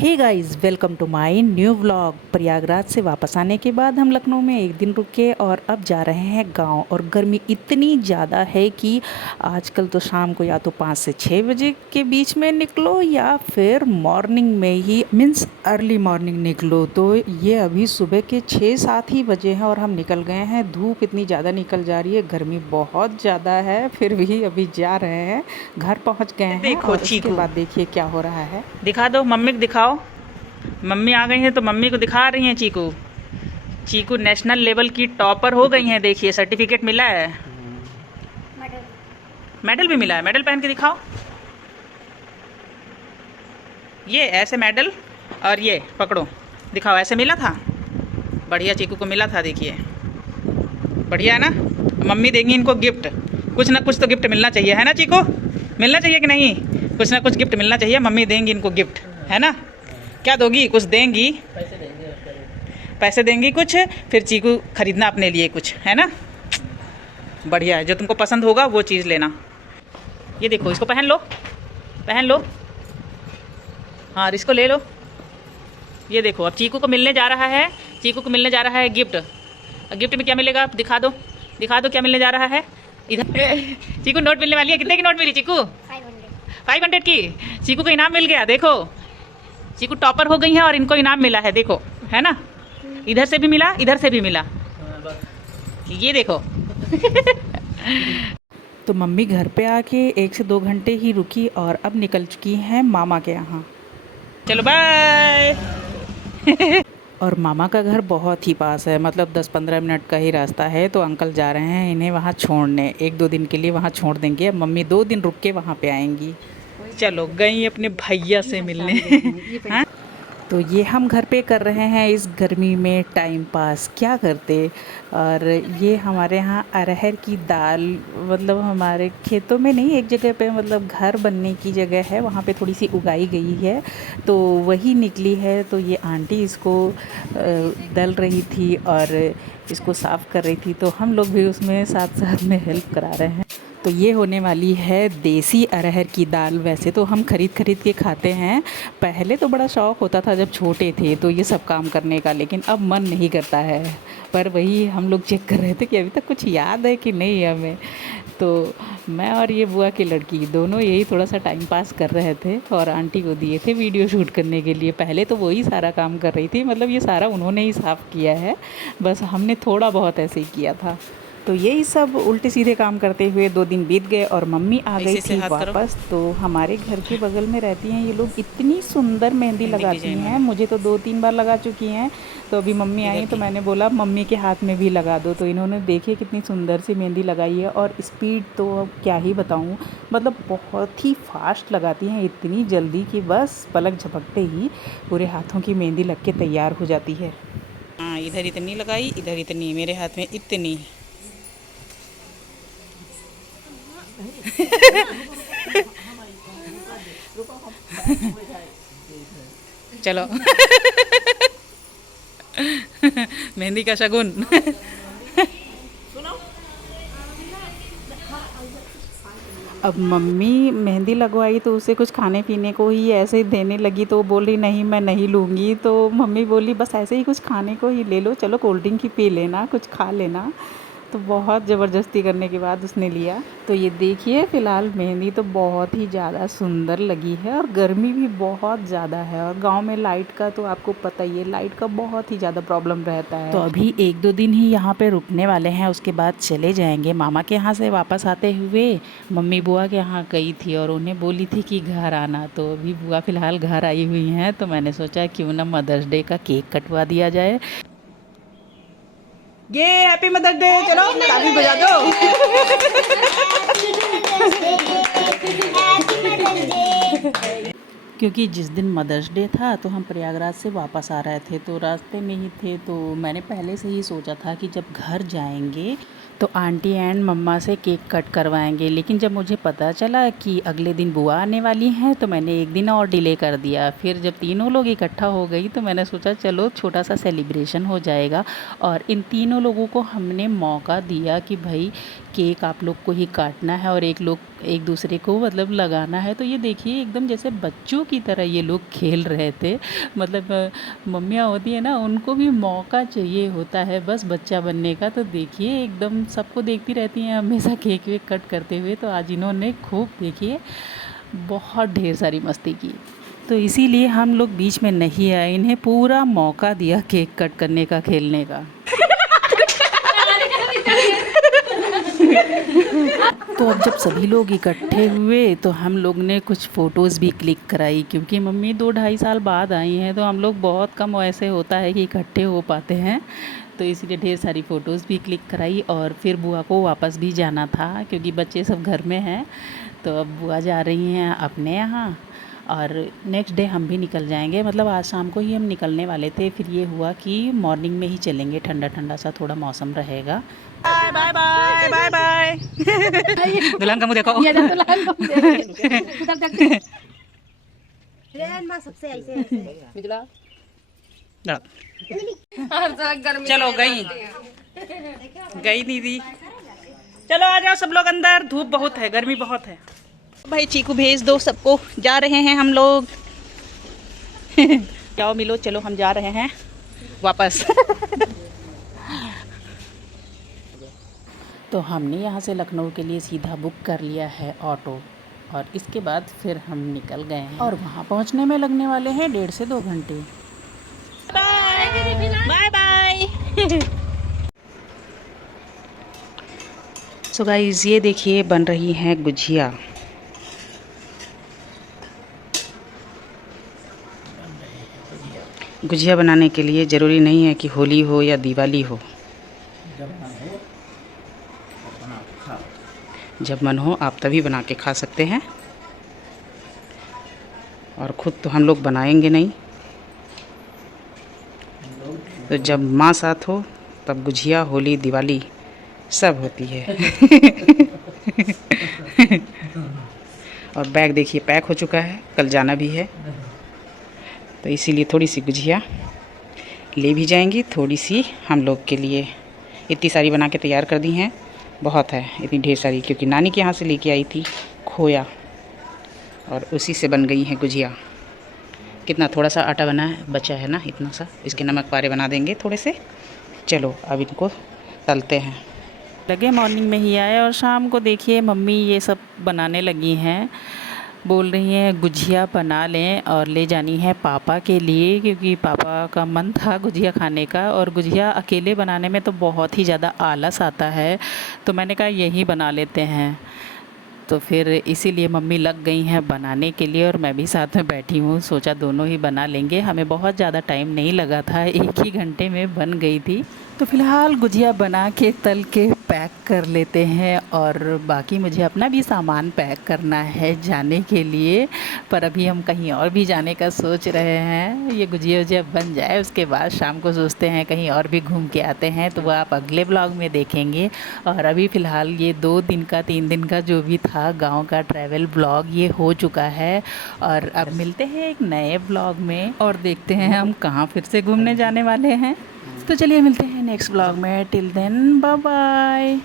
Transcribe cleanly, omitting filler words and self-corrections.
Hey guys, welcome to my new vlog. Prayagraj से वापस आने के बाद हम लखनऊ में एक दिन रुके और अब जा रहे हैं गांव। और गर्मी इतनी ज़्यादा है कि आजकल तो शाम को या तो 5 से 6 बजे के बीच में निकलो या फिर मॉर्निंग में ही मीन्स अर्ली मॉर्निंग निकलो। तो ये अभी सुबह के 6-7 ही बजे हैं और हम निकल गए हैं। धूप इतनी ज़्यादा निकल जा रही है, गर्मी बहुत ज़्यादा है, फिर भी अभी जा रहे हैं। घर पहुँच गए हैं और उसके बाद देखिए क्या हो रहा है। दिखा दो, मम्मी को दिखाओ। मम्मी आ गई हैं तो मम्मी को दिखा रही हैं। चीकू चीकू नेशनल लेवल की टॉपर हो गई हैं। देखिए सर्टिफिकेट मिला है, मेडल भी मिला है। मेडल पहन के दिखाओ। ये ऐसे मेडल और ये पकड़ो, दिखाओ। ऐसे मिला था, बढ़िया चीकू को मिला था। देखिए बढ़िया है ना। मम्मी देंगी इनको गिफ्ट, कुछ ना कुछ तो गिफ्ट मिलना चाहिए, है ना चीकू? मिलना चाहिए कि नहीं? कुछ ना कुछ गिफ्ट मिलना चाहिए। मम्मी देंगी इनको गिफ्ट, है ना? क्या दोगी? कुछ देंगी, पैसे देंगी कुछ, फिर चीकू खरीदना अपने लिए कुछ, है ना? बढ़िया है, जो तुमको पसंद होगा वो चीज़ लेना। ये देखो, इसको पहन लो, पहन लो। हाँ, इसको ले लो। ये देखो, अब चीकू को मिलने जा रहा है, चीकू को मिलने जा रहा है गिफ्ट। गिफ्ट में क्या मिलेगा? दिखा दो, दिखा दो क्या मिलने जा रहा है। इधर चीकू नोट मिलने वाली है। कितने की नोट मिली चीकू? 500 की। चीकू को इनाम मिल गया। देखो, चीकू टॉपर हो गई है और इनको इनाम मिला है। देखो, है ना? इधर से भी मिला, इधर से भी मिला। ये देखो। तो मम्मी घर पे आके 1 से 2 घंटे ही रुकी और अब निकल चुकी हैं मामा के यहाँ। चलो बाय। और मामा का घर बहुत ही पास है, मतलब 10-15 मिनट का ही रास्ता है। तो अंकल जा रहे हैं इन्हें वहाँ छोड़ने, 1-2 दिन के लिए वहाँ छोड़ देंगे। अब मम्मी 2 दिन रुक के वहाँ पे आएंगी। चलो गई अपने भैया से मिलने। हाँ? तो ये हम घर पे कर रहे हैं इस गर्मी में टाइम पास, क्या करते। और ये हमारे यहाँ अरहर की दाल, मतलब हमारे खेतों में नहीं, एक जगह पे मतलब घर बनने की जगह है, वहाँ पे थोड़ी सी उगाई गई है, तो वही निकली है। तो ये आंटी इसको दल रही थी और इसको साफ़ कर रही थी, तो हम लोग भी उसमें साथ साथ में हेल्प करा रहे हैं। तो ये होने वाली है देसी अरहर की दाल। वैसे तो हम खरीद के खाते हैं। पहले तो बड़ा शौक़ होता था जब छोटे थे तो ये सब काम करने का, लेकिन अब मन नहीं करता है। पर वही हम लोग चेक कर रहे थे कि अभी तक कुछ याद है कि नहीं हमें। तो मैं और ये बुआ की लड़की दोनों यही थोड़ा सा टाइम पास कर रहे थे और आंटी को दिए थे वीडियो शूट करने के लिए। पहले तो वही सारा काम कर रही थी, मतलब ये सारा उन्होंने ही साफ़ किया है, बस हमने थोड़ा बहुत ऐसे ही किया था। तो यही सब उल्टे सीधे काम करते हुए 2 दिन बीत गए और मम्मी आ गई थी वापस। तो हमारे घर के बगल में रहती हैं ये लोग, इतनी सुंदर मेहंदी लगाती हैं। मुझे तो 2-3 बार लगा चुकी हैं। तो अभी मम्मी आई तो मैंने बोला मम्मी के हाथ में भी लगा दो। तो इन्होंने देखिए कितनी सुंदर सी मेहंदी लगाई है। और स्पीड तो अब क्या ही बताऊँ, मतलब बहुत ही फास्ट लगाती हैं, इतनी जल्दी कि बस पलक झपकते ही पूरे हाथों की मेहंदी लग के तैयार हो जाती है। हाँ, इधर इतनी लगाई, इधर इतनी, मेरे हाथ में इतनी। चलो। मेहंदी का शगुन। अब मम्मी मेहंदी लगवाई तो उसे कुछ खाने पीने को ही ऐसे ही देने लगी, तो वो बोल रही नहीं मैं नहीं लूँगी। तो मम्मी बोली बस ऐसे ही कुछ खाने को ही ले लो, चलो कोल्ड ड्रिंक ही पी लेना, कुछ खा लेना। तो बहुत ज़बरदस्ती करने के बाद उसने लिया। तो ये देखिए फ़िलहाल मेहंदी तो बहुत ही ज़्यादा सुंदर लगी है और गर्मी भी बहुत ज़्यादा है। और गांव में लाइट का तो आपको पता ही है, लाइट का बहुत ही ज़्यादा प्रॉब्लम रहता है। तो अभी 1-2 दिन ही यहाँ पे रुकने वाले हैं, उसके बाद चले जाएंगे। मामा के यहाँ से वापस आते हुए मम्मी बुआ के यहाँ गई थी और उन्हें बोली थी कि घर आना। तो अभी बुआ फ़िलहाल घर आई हुई हैं, तो मैंने सोचा क्यों ना मदर्स डे का केक कटवा दिया जाए। ये हैप्पी मदर्स डे। चलो ताली बजा दो। क्योंकि जिस दिन मदर्स डे था तो हम प्रयागराज से वापस आ रहे थे, तो रास्ते में ही थे। तो मैंने पहले से ही सोचा था कि जब घर जाएंगे तो आंटी एंड मम्मा से केक कट करवाएंगे, लेकिन जब मुझे पता चला कि अगले दिन बुआ आने वाली हैं तो मैंने एक दिन और डिले कर दिया। फिर जब तीनों लोग इकट्ठा हो गई तो मैंने सोचा चलो छोटा सा सेलिब्रेशन हो जाएगा, और इन तीनों लोगों को हमने मौका दिया कि भाई केक आप लोग को ही काटना है और एक दूसरे को मतलब लगाना है। तो ये देखिए एकदम जैसे बच्चों की तरह ये लोग खेल रहे थे। मतलब मम्मियाँ होती है ना, उनको भी मौका चाहिए होता है बस बच्चा बनने का। तो देखिए एकदम सबको देखती रहती हैं हमेशा केक वेक कट करते हुए, तो आज इन्होंने खूब देखिए बहुत ढेर सारी मस्ती की। तो इसीलिए हम लोग बीच में नहीं आए, इन्हें पूरा मौका दिया केक कट करने का, खेलने का। तो अब जब सभी लोग इकट्ठे हुए तो हम लोग ने कुछ फ़ोटोज़ भी क्लिक कराई, क्योंकि मम्मी 2-2.5 साल बाद आई हैं तो हम लोग बहुत कम ऐसे होता है कि इकट्ठे हो पाते हैं। तो इसीलिए ढेर सारी फ़ोटोज़ भी क्लिक कराई, और फिर बुआ को वापस भी जाना था क्योंकि बच्चे सब घर में हैं। तो अब बुआ जा रही हैं अपने यहाँ, और नेक्स्ट डे हम भी निकल जाएंगे। मतलब आज शाम को ही हम निकलने वाले थे, फिर ये हुआ कि मॉर्निंग में ही चलेंगे, ठंडा ठंडा सा थोड़ा मौसम रहेगा। Bye bye bye bye bye. दुल्हन का मुँह देखो। चलो गई गई दीदी, चलो आ जाओ सब लोग अंदर, धूप बहुत है, गर्मी बहुत है। भाई चीकू भेज दो सबको, जा रहे हैं हम लोग। जाओ मिलो, चलो हम जा रहे हैं वापस। तो हमने यहाँ से लखनऊ के लिए सीधा बुक कर लिया है ऑटो, और इसके बाद फिर हम निकल गए हैं, और वहाँ पहुँचने में लगने वाले हैं 1.5 से 2 घंटे। Bye bye. सो गाइस ये देखिए बन रही हैं गुजिया। गुजिया बनाने के लिए ज़रूरी नहीं है कि होली हो या दिवाली हो, जब मन हो आप तभी बना के खा सकते हैं। और ख़ुद तो हम लोग बनाएंगे नहीं, तो जब माँ साथ हो तब गुजिया, होली, दिवाली सब होती है। और बैग देखिए पैक हो चुका है, कल जाना भी है, तो इसीलिए थोड़ी सी गुजिया ले भी जाएंगी, थोड़ी सी हम लोग के लिए। इतनी सारी बना के तैयार कर दी हैं, बहुत है इतनी ढेर सारी, क्योंकि नानी के यहाँ से लेके आई थी खोया, और उसी से बन गई हैं गुजिया। कितना थोड़ा सा आटा बना है, बचा है ना इतना सा, इसके नमक पारे बना देंगे थोड़े से। चलो अब इनको तलते हैं। लगे मॉर्निंग में ही आए, और शाम को देखिए मम्मी ये सब बनाने लगी हैं। बोल रही हैं गुजिया बना लें और ले जानी है पापा के लिए, क्योंकि पापा का मन था गुजिया खाने का, और गुजिया अकेले बनाने में तो बहुत ही ज़्यादा आलस आता है, तो मैंने कहा यही बना लेते हैं। तो फिर इसीलिए मम्मी लग गई हैं बनाने के लिए, और मैं भी साथ में बैठी हूँ, सोचा दोनों ही बना लेंगे। हमें बहुत ज़्यादा टाइम नहीं लगा था, 1 ही घंटे में बन गई थी। तो फ़िलहाल गुजिया बना के तल के पैक कर लेते हैं, और बाकी मुझे अपना भी सामान पैक करना है जाने के लिए, पर अभी हम कहीं और भी जाने का सोच रहे हैं। ये गुजिया वुजिया बन जाए उसके बाद शाम को सोचते हैं कहीं और भी घूम के आते हैं, तो वो आप अगले ब्लॉग में देखेंगे। और अभी फ़िलहाल ये 2 दिन का 3 दिन का जो भी था गांव का ट्रैवल ब्लॉग ये हो चुका है, और अब मिलते हैं एक नए ब्लॉग में, और देखते हैं हम कहाँ फिर से घूमने जाने वाले हैं। तो चलिए मिलते हैं नेक्स्ट ब्लॉग में, टिल देन बाय बाय।